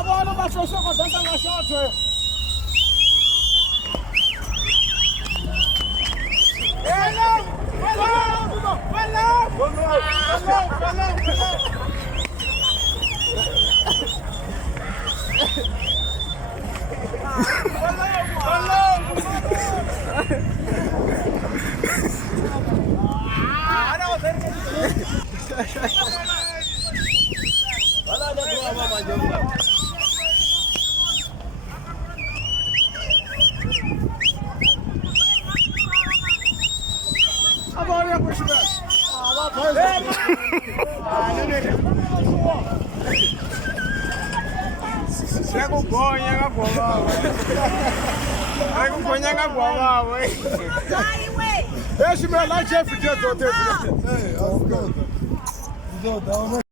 Agora vai fechar com a gente na chave. Vai lá! Vai lá! Vai lá! Vai lá! Agora é a puxada. Chega o boi, chega a bola. Chega o boi, chega a bola, ué. Deixa meu lá, chefe, que eu tô tendo.